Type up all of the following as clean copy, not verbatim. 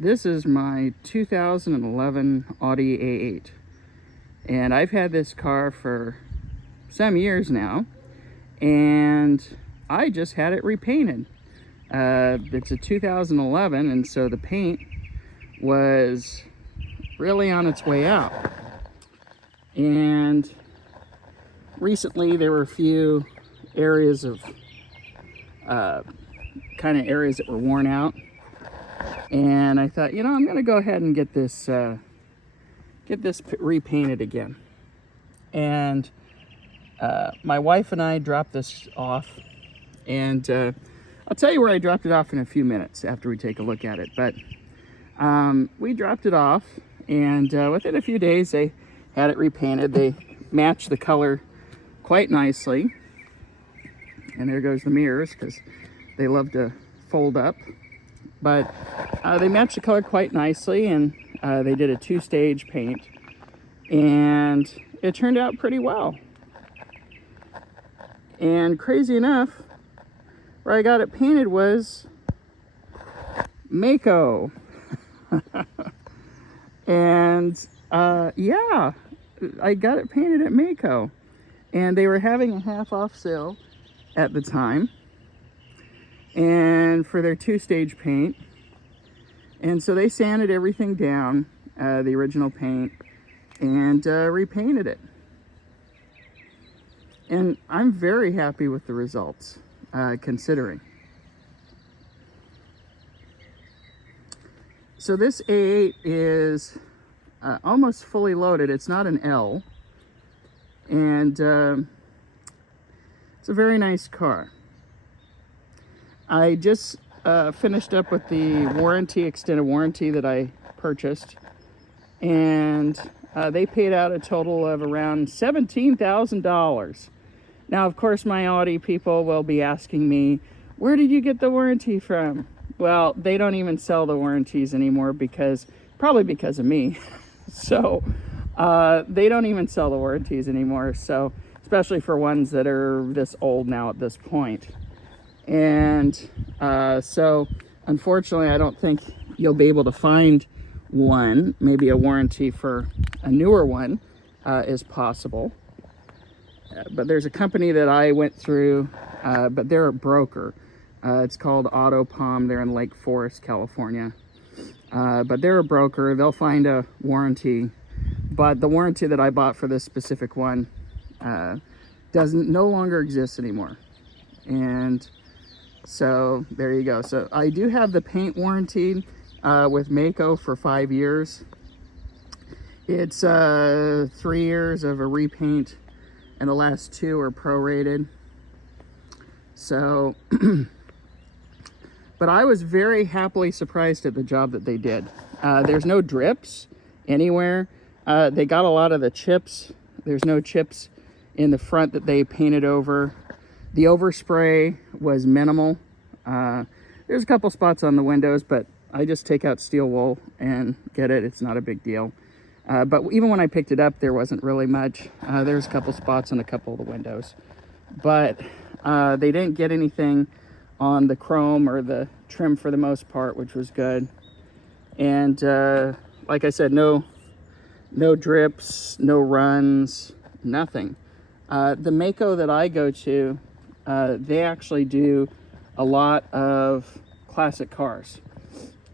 This is my 2011 Audi A8, and I've had this car for some years now, and I just had it repainted. It's a 2011, and so the paint was really on its way out. And recently there were a few areas of areas that were worn out, and I thought, I'm gonna go ahead and get this repainted again. And my wife and I dropped this off, and I'll tell you where I dropped it off in a few minutes after we take a look at it. But we dropped it off, and within a few days they had it repainted. They matched the color quite nicely, and there goes the mirrors because they love to fold up. But they matched the color quite nicely, and they did a 2-stage paint, and it turned out pretty well. And crazy enough, where I got it painted was Maaco. And yeah, I got it painted at Maaco, and they were having a half-off sale at the time, and for their 2-stage paint. And so they sanded everything down, the original paint, and repainted it. And I'm very happy with the results, considering. So this A8 is almost fully loaded. It's not an L, and it's a very nice car. I just finished up with the extended warranty that I purchased, and they paid out a total of around $17,000. Now, of course, my Audi people will be asking me, where did you get the warranty from? Well, they don't even sell the warranties anymore, probably because of me. So they don't even sell the warranties anymore, so especially for ones that are this old now at this point. And so unfortunately, I don't think you'll be able to find one. Maybe a warranty for a newer one is possible. But there's a company that I went through, but they're a broker. It's called Auto Palm. They're in Lake Forest, California. But they're a broker. They'll find a warranty. But the warranty that I bought for this specific one no longer exists anymore. And so there you go. So I do have the paint warranty with Maaco for 5 years. It's 3 years of a repaint, and the last 2 are prorated. So, but I was very happily surprised at the job that they did. There's no drips anywhere. They got a lot of the chips. There's no chips in the front that they painted over. The overspray was minimal. There's a couple spots on the windows, but I just take out steel wool and get it. It's not a big deal. But even when I picked it up, there wasn't really much. There's a couple spots on a couple of the windows. But they didn't get anything on the chrome or the trim for the most part, which was good. And like I said, no drips, no runs, nothing. The Maaco that I go to, they actually do a lot of classic cars.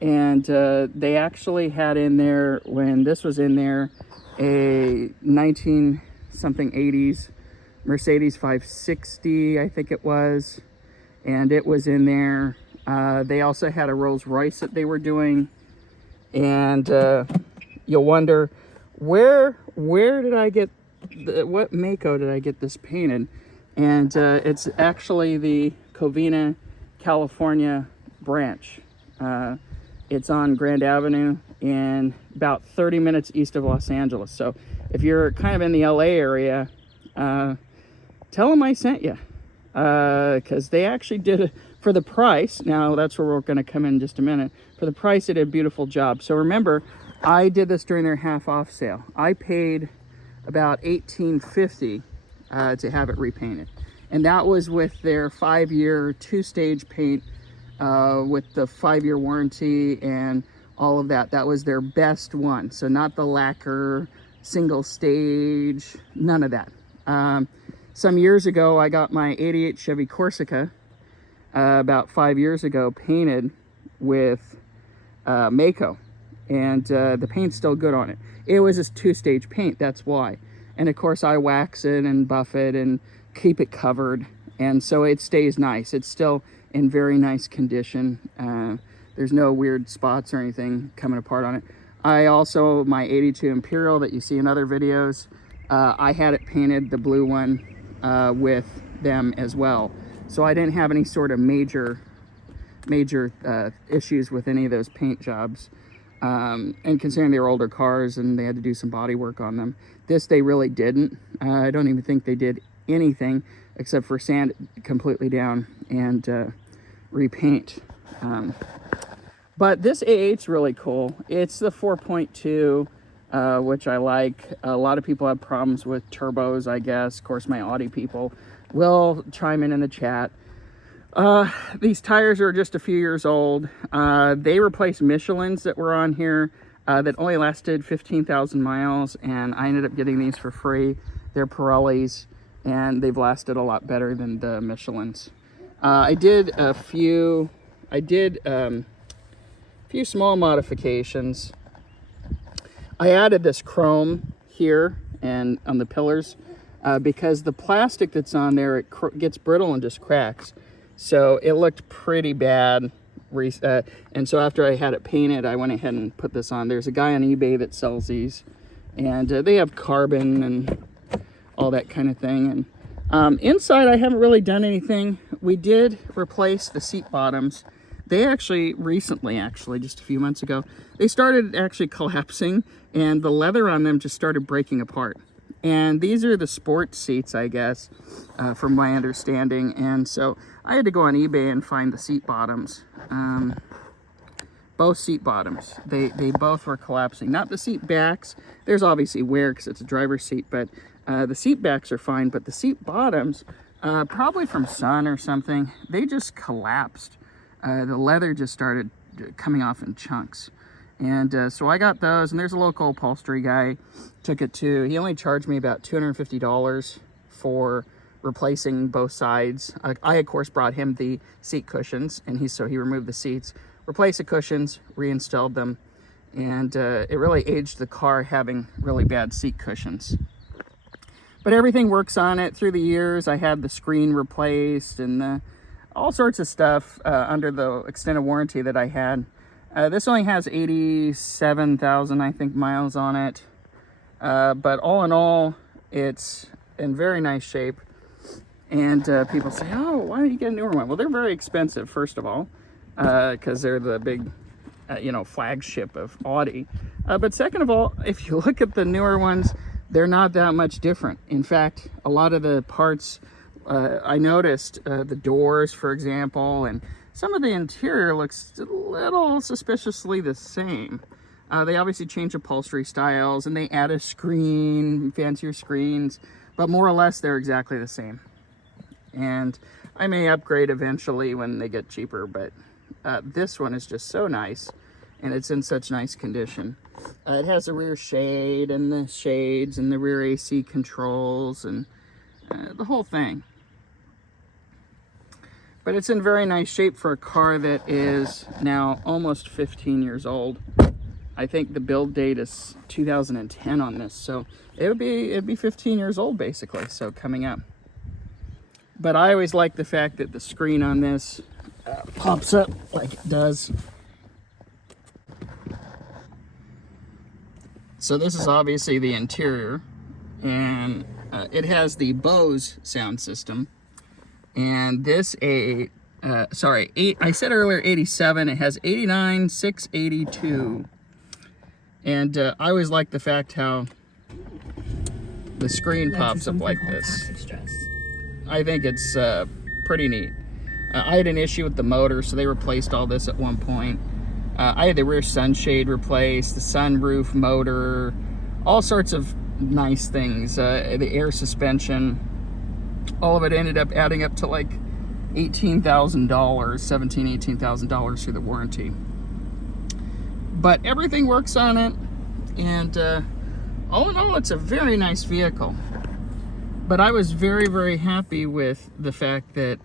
And they actually had in there, when this was in there, a 19-something 80s Mercedes 560, I think it was. And it was in there. They also had a Rolls Royce that they were doing. And you'll wonder, where did I get, what Maaco did I get this painted? And it's actually the Covina, California branch. It's on Grand Avenue and about 30 minutes east of Los Angeles. So if you're kind of in the LA area, tell them I sent you, because they actually did it for the price. Now that's where we're going to come in just a minute. For the price, they did a beautiful job. So remember, I did this during their half-off sale. I paid about $18.50 to have it repainted, and that was with their 5-year 2-stage paint with the 5-year warranty, and all of that. That was their best one. So not the lacquer, single stage, none of that. Some years ago, I got my '88 Chevy Corsica, about 5 years ago, painted with Maaco, and the paint's still good on it. It was a two-stage paint, that's why. And of course I wax it and buff it and keep it covered, and so it stays nice. It's still in very nice condition. There's no weird spots or anything coming apart on it. I also, my '82 Imperial that you see in other videos, I had it painted, the blue one, with them as well. So I didn't have any sort of major issues with any of those paint jobs. And considering they were older cars and they had to do some body work on them, this they really didn't. I don't even think they did anything except for sand it completely down and repaint. But this A8's really cool. It's the 4.2, which I like. A lot of people have problems with turbos, I guess. Of course, my Audi people will chime in the chat. These tires are just a few years old. They replaced Michelins that were on here that only lasted 15,000 miles, and I ended up getting these for free. They're Pirellis, and they've lasted a lot better than the Michelins. I did a few small modifications. I added this chrome here and on the pillars because the plastic that's on there, it gets brittle and just cracks. So it looked pretty bad. And so after I had it painted, I went ahead and put this on. There's a guy on eBay that sells these, and they have carbon and all that kind of thing. And inside, I haven't really done anything. We did replace the seat bottoms. They actually recently, just a few months ago, they started actually collapsing, and the leather on them just started breaking apart. And these are the sport seats, I guess, from my understanding. And so I had to go on eBay and find the seat bottoms. Both seat bottoms, they both were collapsing. Not the seat backs. There's obviously wear because it's a driver's seat, but the seat backs are fine. But the seat bottoms, probably from sun or something, they just collapsed. The leather just started coming off in chunks. And so I got those, and there's a local upholstery guy, took it to, he only charged me about $250 for replacing both sides. I of course brought him the seat cushions, and he removed the seats, replaced the cushions, reinstalled them, and it really aged the car having really bad seat cushions. But everything works on it through the years. I had the screen replaced and all sorts of stuff under the extended warranty that I had. This only has 87,000, I think, miles on it. But all in all, it's in very nice shape. And people say, oh, why don't you get a newer one? Well, they're very expensive, first of all, because they're the big, flagship of Audi. But second of all, if you look at the newer ones, they're not that much different. In fact, a lot of the parts, I noticed the doors, for example, and some of the interior looks a little suspiciously the same. They obviously changed upholstery styles, and they add a screen, fancier screens, but more or less they're exactly the same. And I may upgrade eventually when they get cheaper, but this one is just so nice, and it's in such nice condition. It has a rear shade and the shades and the rear AC controls and the whole thing. But it's in very nice shape for a car that is now almost 15 years old. I think the build date is 2010 on this, so it'd be 15 years old basically, so coming up. But I always like the fact that the screen on this pops up like it does. So this is obviously the interior, and it has the Bose sound system. And this I said earlier 87, it has 89, 682. And I always like the fact how the screen pops up like this. I think it's pretty neat. I had an issue with the motor, so they replaced all this at one point. I had the rear sunshade replaced, the sunroof, motor, all sorts of nice things. The air suspension, all of it ended up adding up to like $18,000, $18,000 through the warranty. But everything works on it, and all in all, it's a very nice vehicle. But I was very, very happy with the fact that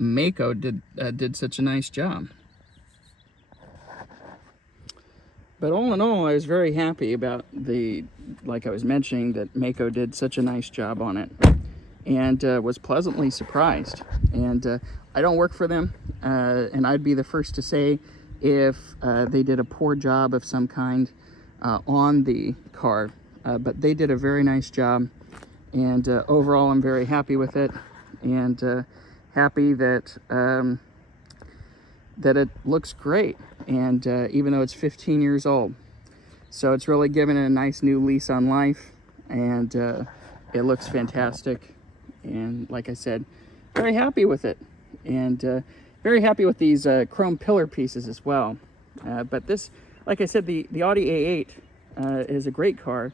Maaco did such a nice job. But all in all, I was very happy about like I was mentioning, that Maaco did such a nice job on it, and was pleasantly surprised. And I don't work for them, and I'd be the first to say if they did a poor job of some kind on the car, but they did a very nice job, and overall I'm very happy with it, and happy that that it looks great, and even though it's 15 years old, so it's really given it a nice new lease on life, and it looks fantastic. And like I said, very happy with it, and very happy with these chrome pillar pieces as well. But this, like I said, the Audi A8 is a great car.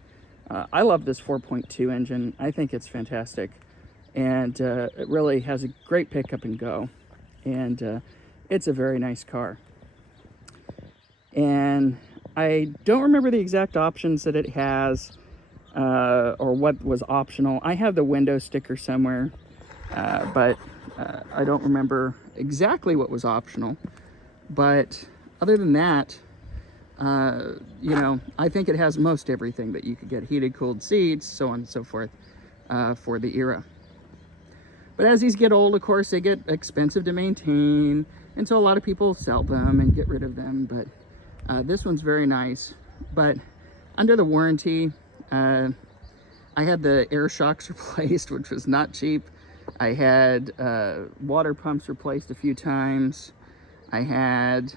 I love this 4.2 engine. I think it's fantastic, and it really has a great pickup and go, and it's a very nice car. And I don't remember the exact options that it has, or what was optional. I have the window sticker somewhere, but I don't remember exactly what was optional. But other than that, you know, I think it has most everything that you could get: heated, cooled seats, so on and so forth, for the era. But as these get old, of course, they get expensive to maintain, and so a lot of people sell them and get rid of them. But this one's very nice. But under the warranty, I had the air shocks replaced, which was not cheap. I had water pumps replaced a few times. I had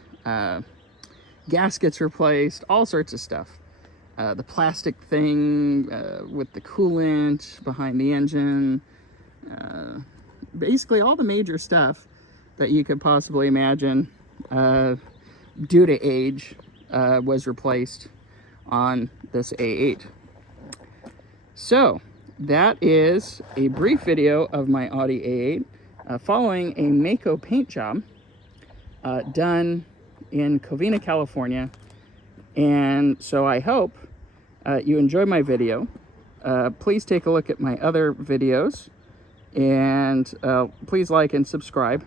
gaskets replaced, all sorts of stuff. The plastic thing with the coolant behind the engine, basically all the major stuff that you could possibly imagine due to age was replaced on this A8. So that is a brief video of my Audi A8 following a Maaco paint job done in Covina, California. And so I hope you enjoy my video. Please take a look at my other videos, and please like and subscribe,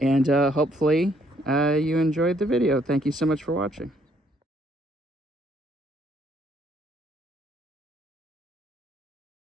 and hopefully you enjoyed the video. Thank you so much for watching.